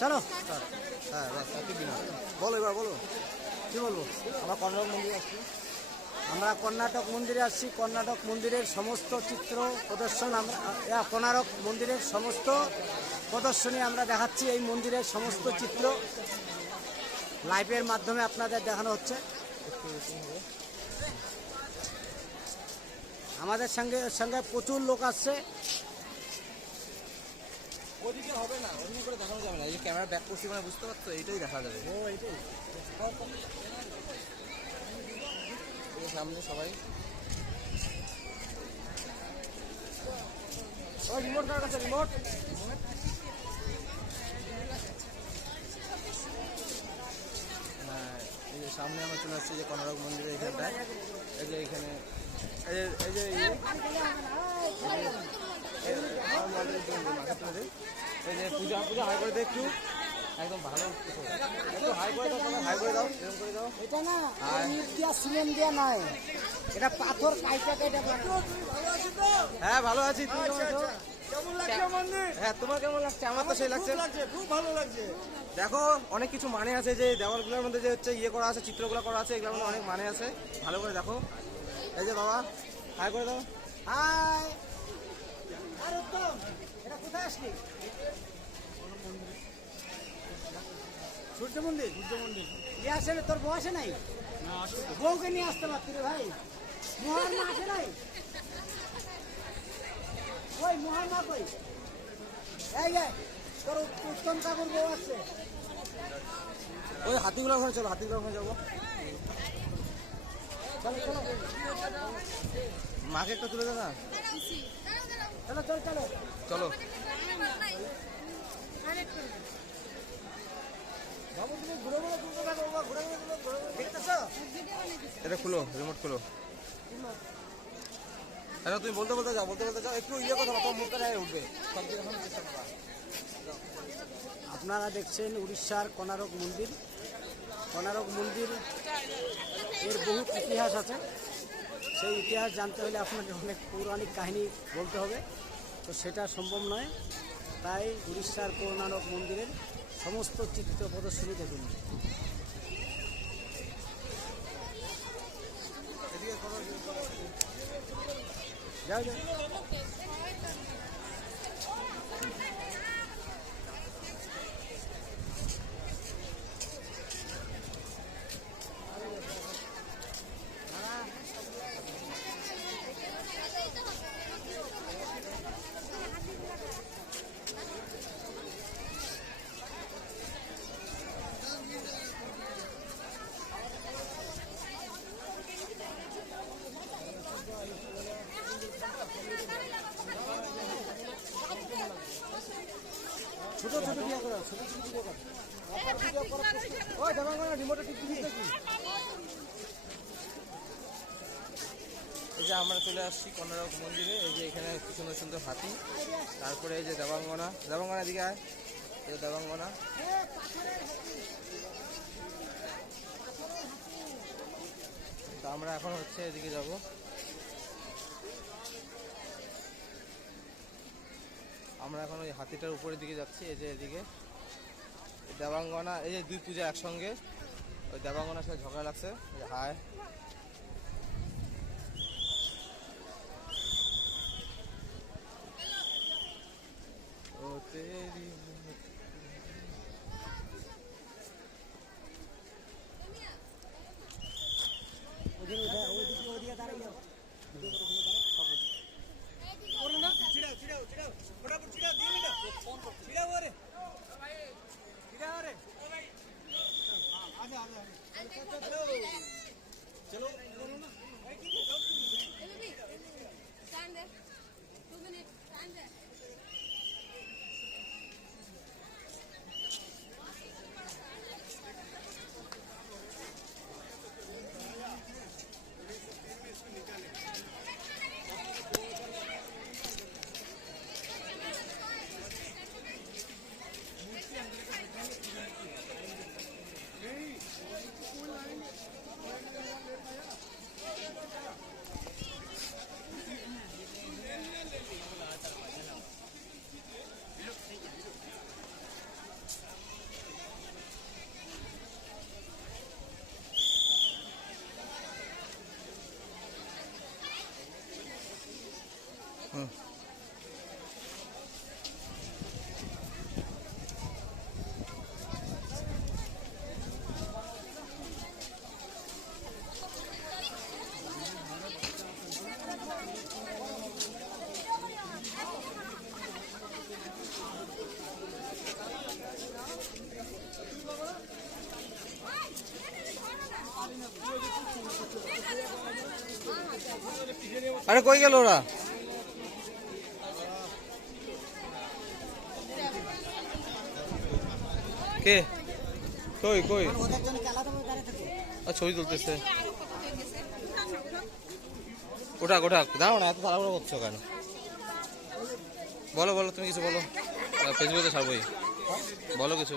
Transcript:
চলো। হ্যাঁ বলো, এবার বলো কি বলবো। আমরা কর্ণাটক মন্দিরে আসছি। আমরা কর্ণাটক মন্দিরে আসছি। কর্ণাটক মন্দিরের সমস্ত চিত্র প্রদর্শন আমরা কোণারক মন্দিরের সমস্ত প্রদর্শনী আমরা দেখাচ্ছি। এই মন্দিরের সমস্ত চিত্র লাইভের মাধ্যমে আপনাদের দেখানো হচ্ছে। আমাদের সঙ্গে প্রচুর লোক আসছে। ওদিকে হবে না, অন্য করে দেখানো যাবে না। এই যে ক্যামেরা ব্যাক করছি মানে বুঝতে পারছো, এইটাই দেখা যাবে। ও এটাই সামনে সবাই রিমোট কার কাছে, রিমোট। হ্যাঁ, এই যে সামনে আমরা চলে আসছি যে কর্ণাটক মন্দিরের এখানটায়। এই যে এখানে এই যে পূজা হাই করে দে একটু, একদম ভালো একটু হাই করে দাও, হাই করে দাও, এরকম করে দাও। এটা না ইট দিয়া সিমেন্ট দিয়া নয়, এটা পাথর কাইটা কাইটা বানানো। হ্যাঁ ভালো আছি, তুমি কেমন আছো? হ্যাঁ তোমার কেমন লাগছে? আমার তো সেই লাগছে, খুব ভালো লাগছে। দেখো অনেক কিছু মানে আছে, যে দেওয়ালগুলোর মধ্যে যে হচ্ছে ইয়ে করা আছে, চিত্রগুলো করা আছে, এগুলোর মধ্যে অনেক মানে আছে। ভালো করে দেখো। এই যে বাবা হাই করে দাও। হাই। আর উত্তম, এটা কোথায় আসলি? সূর্য মন্দির। ইয়ে আসে না, তোর বউ আসে নাই? বউকে নিয়ে আসতে পারতি রে ভাই। মোহর মা আসে নাই? ওই মোহর মা কই? এই তোর উত্তম কাকুর বউ আসছে। ওই হাতিগুলোর ওখানে চলো, হাতিগুলোর ওখানে যাবো। চলো চলো মাকে একটা তুলে দে না। চলো চলো চলো চলো বাবু, তুমি ঘুরে ঘুরে তুলতে থাকো, বাবা ঘুরে ঘুরে তুলো, দেখতেছো? এটা খুলো, রিমোট খুলো। হ্যাঁ তুমি বলতে যাও, একটু ইয়ে কথা, তোমার মুখটা গায়ে উঠবে। সব দেখানোর চেষ্টা করা। আপনারা দেখছেন উড়িষ্যার কোণারক মন্দির। কোণারক মন্দির এর বহু ইতিহাস আছে। সেই ইতিহাস জানতে হলে আপনাকে অনেক পৌরাণিক কাহিনী বলতে হবে, তো সেটা সম্ভব নয়। তাই উড়িষ্যার কোণারক মন্দিরের সমস্ত চিত্র প্রদর্শনী দেখুন। যাও যাও। ছোট ছোট ভিডিও করো, ছোট ছোট ভিডিও করো। ওই দাঁড়ান না, রিমোটে টিপে দিতে কি? এই যে আমরা চলে আসছি কর্ণাটক মন্দিরে। এই যে এখানে কি সুন্দর সুন্দর হাতি, তারপরে এই যে দেবাঙ্গনা দিকে আয়। এই দেবাঙ্গনা, তো আমরা এখন হচ্ছে এদিকে যাব। আমরা এখন ওই হাতিটার উপরের দিকে যাচ্ছি। এই যে এদিকে দেবাঙ্গনা, এই যে দুই পূজা একসঙ্গে। ওই দেবাঙ্গনার সাথে ঝগড়া লাগছে। হায় ও তেরি ওদিকে দাঁড়াই যাও। चलो stand there 2 minutes stand there আরে কই গেল ওরা? কে? কই কই? ছবি তুলতেছে। ওটা ওটা দাঁড়াও না, এত তাড়াহুড়ো করছো কেন? বলো বলো, তুমি কিছু বলো, ফেসবুকে তো ছাড়বোই, বলো কিছু।